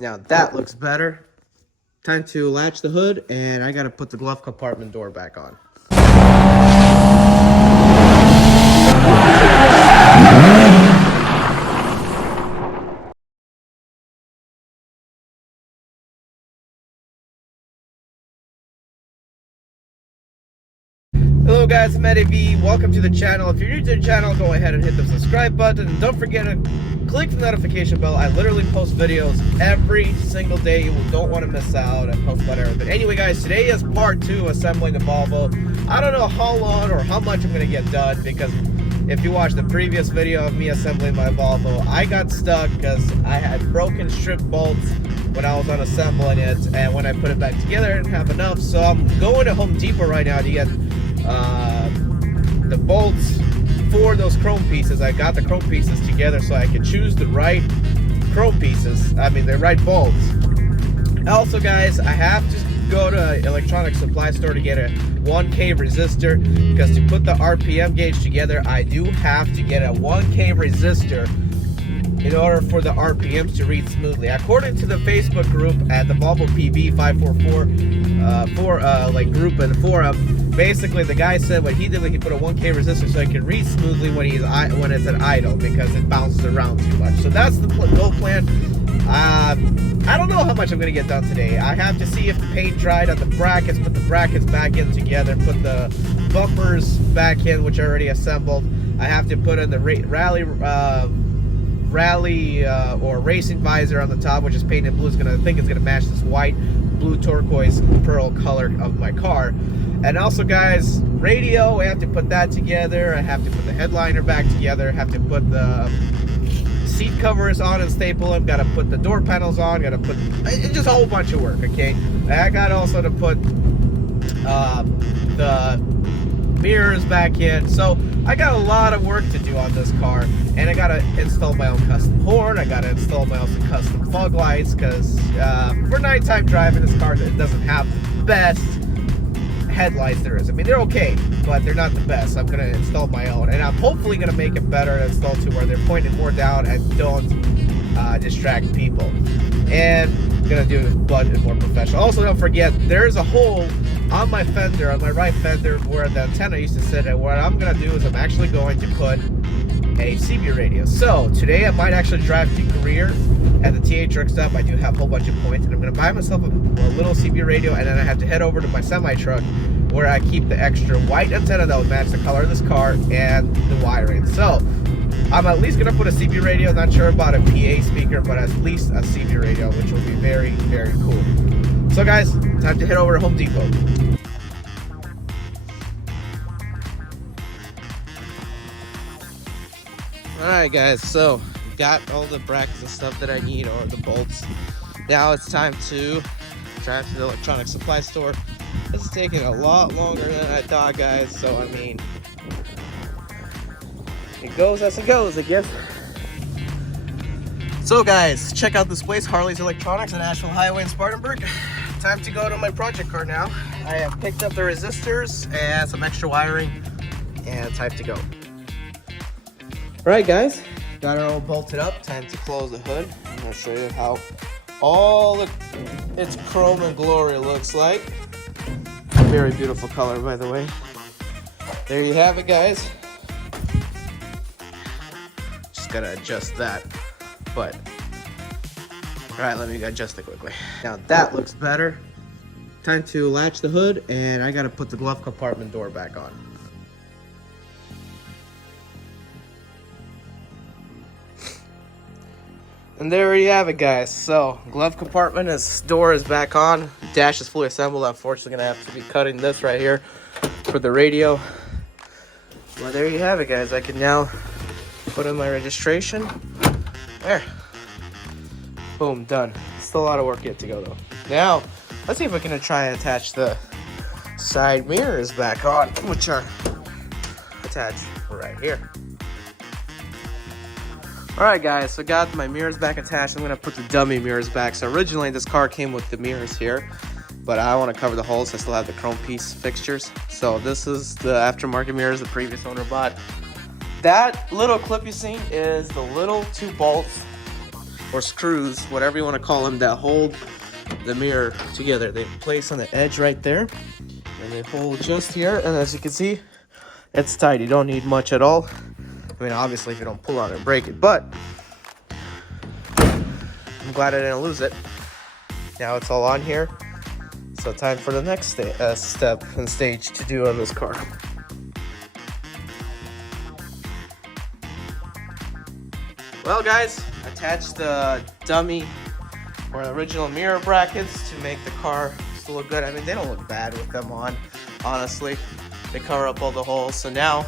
Now that looks better. Time to latch the hood, and I gotta put the glove compartment door back on. Hello guys, I'm Eddie V. Welcome to the channel. If you're new to the channel, go ahead and hit the subscribe button. And don't forget to click the notification bell. I literally post videos every single day. You don't want to miss out. I post whatever. But anyway guys, today is part 2 assembling the Volvo. I don't know how long or how much I'm going to get done, because if you watched the previous video of me assembling my Volvo, I got stuck because I had broken strip bolts when I was unassembling it, and when I put it back together I didn't have enough. So I'm going to Home Depot right now to get the bolts for those chrome pieces. I got the chrome pieces together so I could choose the right chrome pieces, the right bolts. Also guys, I have to go to an electronic supply store to get a 1K resistor, because to put the RPM gauge together I do have to get a 1K resistor in order for the RPMs to read smoothly. According to the Facebook group at the Volvo PV544 group and forum, basically the guy said what he did was he put a 1K resistor so it can read smoothly when it's at idle, because it bounces around too much. So that's the goal plan. I don't know how much I'm going to get done today. I have to see if the paint dried on the brackets, put the brackets back in together, put the bumpers back in, which I already assembled. I have to put in the rally or racing visor on the top, which is painted blue. I think it's gonna match this white, blue turquoise pearl color of my car. And also guys, radio, I have to put that together. I have to put the headliner back together. I have to put the seat covers on and staple them. Got to put the door panels on. Got to put, it's just a whole bunch of work. Okay, I got also to put the mirrors back in. So I got a lot of work to do on this car, and I gotta install my own custom horn. I gotta install my own custom fog lights, because for nighttime driving, this car doesn't have the best headlights there is. They're okay, but they're not the best. I'm gonna install my own, and I'm hopefully gonna make it better and install to where they're pointed more down and don't distract people. And I'm gonna do this budget more professional. Also, don't forget, there's a hole on my fender, on my right fender, where the antenna used to sit. And what I'm gonna do is I'm actually going to put a CB radio. So today I might actually drive to Greer at the TA truck stop. I do have a whole bunch of points, and I'm gonna buy myself a little CB radio, and then I have to head over to my semi truck where I keep the extra white antenna that will match the color of this car and the wiring. So I'm at least gonna put a CB radio. Not sure about a PA speaker, but at least a CB radio, which will be very, very cool. So guys, time to head over to Home Depot. Alright guys, so got all the brackets and stuff that I need, or the bolts. Now it's time to drive to the electronic supply store. This is taking a lot longer than I thought guys, so it goes as it goes, I guess. So guys, check out this place, Harley's Electronics on Asheville Highway in Spartanburg. Time to go to my project car now. I have picked up the resistors and some extra wiring, and time to go. Alright guys, got it all bolted up. Time to close the hood. I'm going to show you how all its chrome and glory looks like. Very beautiful color, by the way. There you have it guys. Just gotta adjust that, but alright, let me adjust it quickly. Now that looks better. Time to latch the hood, and I gotta put the glove compartment door back on. And there you have it guys. So glove compartment door is back on. Dash is fully assembled. Unfortunately gonna have to be cutting this right here for the radio. Well, there you have it guys. I can now put in my registration. There. Boom, done. Still a lot of work yet to go though. Now let's see if we can try and attach the side mirrors back on, which are attached right here. Alright guys, so got my mirrors back attached. I'm going to put the dummy mirrors back. So originally this car came with the mirrors here, but I want to cover the holes. I still have the chrome piece fixtures. So this is the aftermarket mirrors the previous owner bought. That little clip you see is the little 2 bolts or screws, whatever you want to call them, that hold the mirror together. They place on the edge right there, and they hold just here. And as you can see, it's tight. You don't need much at all. I mean, obviously, if you don't pull on it and break it, but I'm glad I didn't lose it. Now it's all on here. So time for the next step and stage to do on this car. Well, guys, attach the dummy or original mirror brackets to make the car still look good. I mean, they don't look bad with them on, honestly. They cover up all the holes. So now,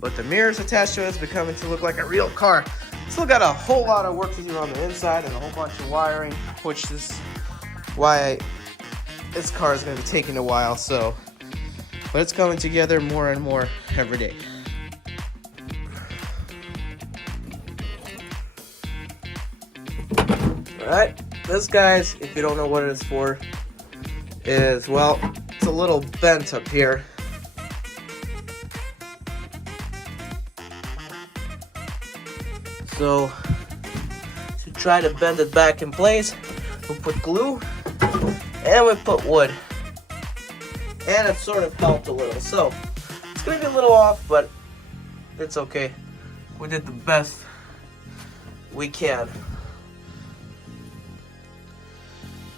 with the mirrors attached to it, it's becoming to look like a real car. Still got a whole lot of work to do on the inside and a whole bunch of wiring, which is why this car is going to be taking a while. So, but it's coming together more and more every day. Alright, this, guys, if you don't know what it is for, is, well, it's a little bent up here. So, to try to bend it back in place, we'll put glue and we put wood. And it sort of helped a little. So, it's going to be a little off, but it's okay. We did the best we can.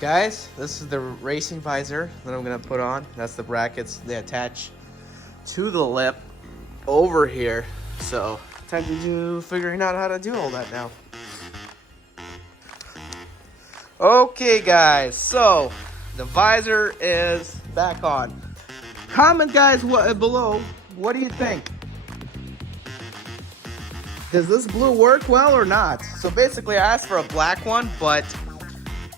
Guys, this is the racing visor that I'm going to put on. That's the brackets. They attach to the lip over here. So, time to do figuring out how to do all that now. Okay, guys, so the visor is back on. Comment, guys, below, what do you think? Does this blue work well or not? So basically, I asked for a black one, but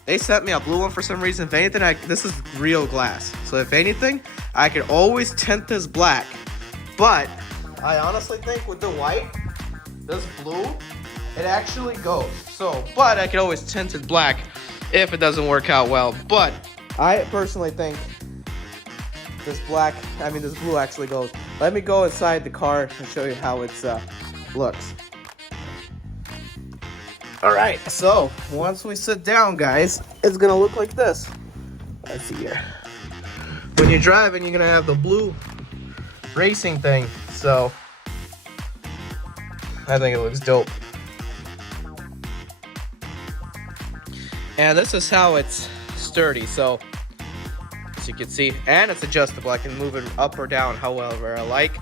they sent me a blue one for some reason. If anything, this is real glass. So if anything, I could always tint this black. But I honestly think with the white, this blue, it actually goes. So, but I could always tint it black if it doesn't work out well. But I personally think this blue actually goes. Let me go inside the car and show you how it looks. Alright, so once we sit down, guys, it's gonna look like this. Let's see here. When you're driving, you're gonna have the blue racing thing. So I think it looks dope. And this is how it's sturdy. So as you can see, and it's adjustable. I can move it up or down however I like.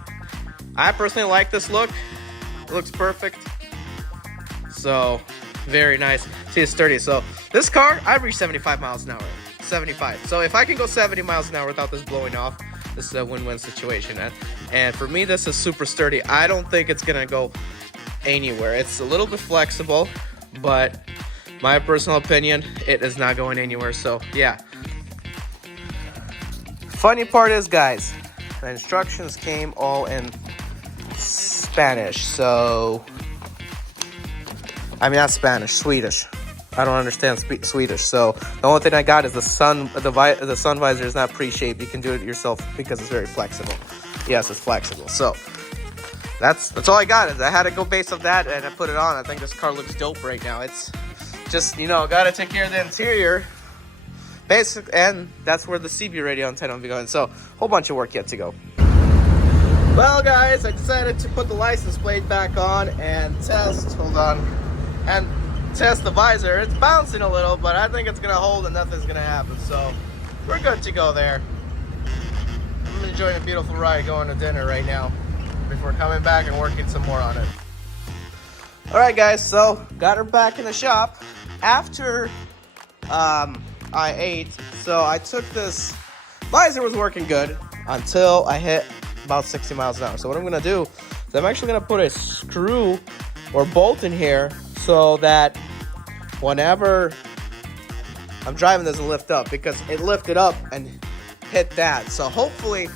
I personally like this look. It looks perfect. So very nice. See, it's sturdy. So this car, I reached 75 miles an hour. 75. So if I can go 70 miles an hour without this blowing off, this is a win-win situation. And for me, this is super sturdy. I don't think it's gonna go anywhere. It's a little bit flexible, but my personal opinion, it is not going anywhere. So yeah. Funny part is, guys, the instructions came all in Spanish. So I mean, not Spanish, Swedish. I don't understand Swedish, so the only thing I got is the sun visor is not pre-shaped. You can do it yourself because it's very flexible. Yes, it's flexible. So that's all I got. Is I had to go based off that, and I put it on. I think this car looks dope right now. It's just, you know, got to take care of the interior, basic, and that's where the CB radio antenna will be going. So whole bunch of work yet to go. Well, guys, I decided to put the license plate back on and test. Hold on. And test the visor. It's bouncing a little, but I think it's gonna hold and nothing's gonna happen, so we're good to go there. I'm enjoying a beautiful ride going to dinner right now before coming back and working some more on it. Alright, guys, so got her back in the shop after I ate. So I took this visor, was working good until I hit about 60 miles an hour. So what I'm gonna do is I'm actually gonna put a screw or bolt in here so that whenever I'm driving, doesn't lift up, because it lifted up and hit that. So hopefully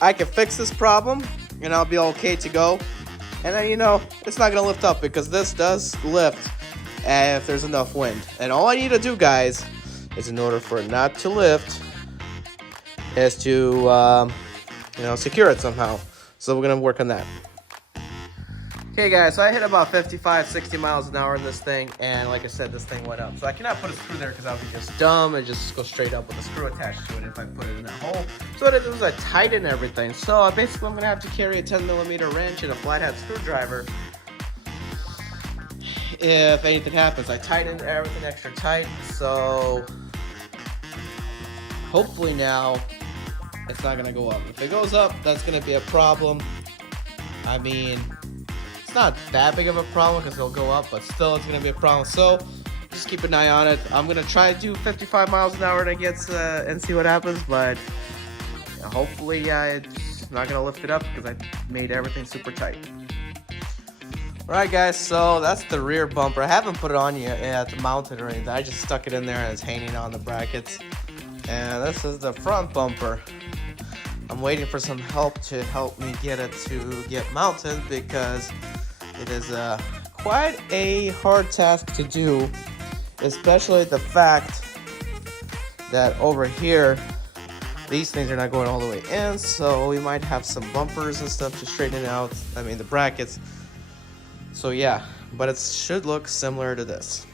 I can fix this problem and I'll be okay to go. And then, you know, it's not gonna lift up because this does lift if there's enough wind. And all I need to do, guys, is in order for it not to lift, is to, you know, secure it somehow. So we're gonna work on that. Okay guys, so I hit about 55, 60 miles an hour in this thing, and like I said, this thing went up. So I cannot put a screw there because that would be just dumb and just go straight up with a screw attached to it if I put it in that hole. So what I did was I tightened everything. So basically I'm gonna have to carry a 10mm wrench and a flathead screwdriver if anything happens. I tightened everything extra tight, so hopefully now it's not gonna go up. If it goes up, that's gonna be a problem. I mean, it's not that big of a problem because it'll go up, but still it's going to be a problem. So just keep an eye on it. I'm going to try to do 55 miles an hour and see what happens, but hopefully it's not going to lift it up because I made everything super tight. Alright guys, so that's the rear bumper. I haven't put it on yet to mount it or anything. I just stuck it in there and it's hanging on the brackets. And this is the front bumper. I'm waiting for some help to help me get it to get mounted because it is quite a hard task to do, especially the fact that over here these things are not going all the way in, so we might have some bumpers and stuff to straighten out, I mean the brackets. So yeah, but it should look similar to this.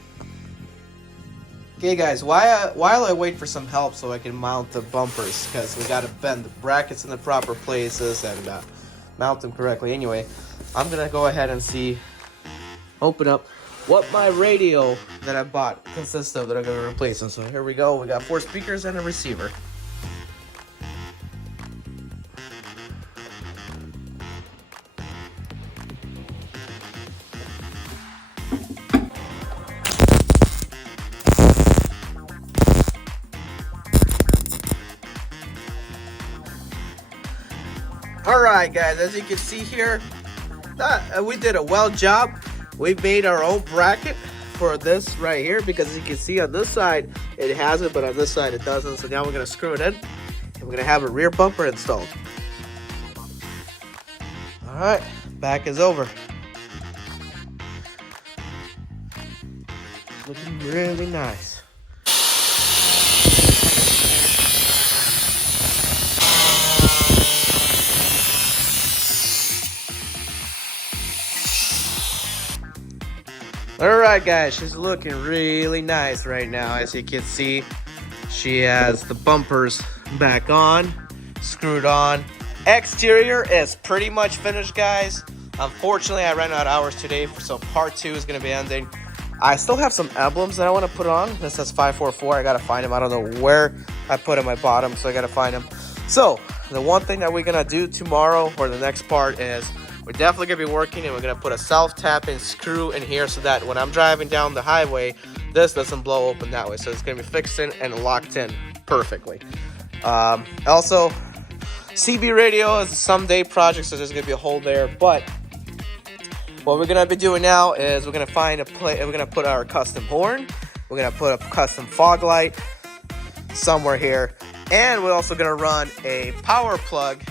Okay guys, while I wait for some help so I can mount the bumpers, because we got to bend the brackets in the proper places and mount them correctly. Anyway, I'm going to go ahead and open up what my radio that I bought consists of that I'm going to replace. And so here we go. We got 4 speakers and a receiver. Alright guys, as you can see here, we did a well job. We made our own bracket for this right here because as you can see on this side it has it, but on this side it doesn't. So now we're going to screw it in and we're going to have a rear bumper installed. Alright, back is over. Looking really nice. Alright guys, she's looking really nice right now. As you can see, she has the bumpers back on, screwed on. Exterior is pretty much finished guys. Unfortunately, I ran out of hours today, so part 2 is going to be ending. I still have some emblems that I want to put on. This says 544. I got to find them. I don't know where I put them at bottom, so I got to find them. So, the one thing that we're going to do tomorrow or the next part is we're definitely going to be working and we're going to put a self-tapping screw in here so that when I'm driving down the highway, this doesn't blow open that way. So it's going to be fixed in and locked in perfectly. Also, CB radio is a someday project, so there's going to be a hole there. But what we're going to be doing now is we're going to find a place. We're going to put our custom horn. We're going to put a custom fog light somewhere here. And we're also going to run a power plug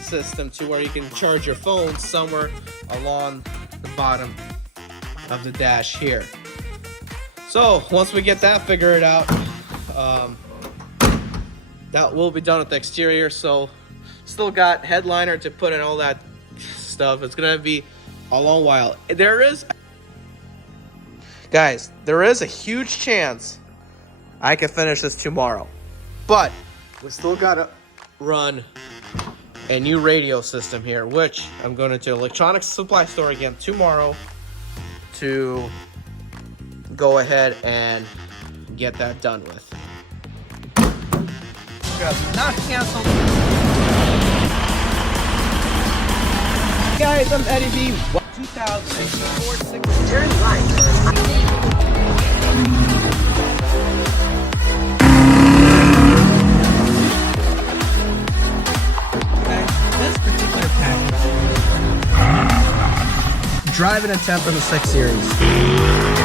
system to where you can charge your phone somewhere along the bottom of the dash here. So once we get that figured out, that will be done with the exterior. So still got headliner to put in, all that stuff. It's gonna be a long while. Guys, there is a huge chance I can finish this tomorrow, but we still gotta run a new radio system here, which I'm going to the electronics supply store again tomorrow to go ahead and get that done with. Not canceled. Guys, I'm Eddie B. 2006 turn right. Driving a temp in the 6 Series.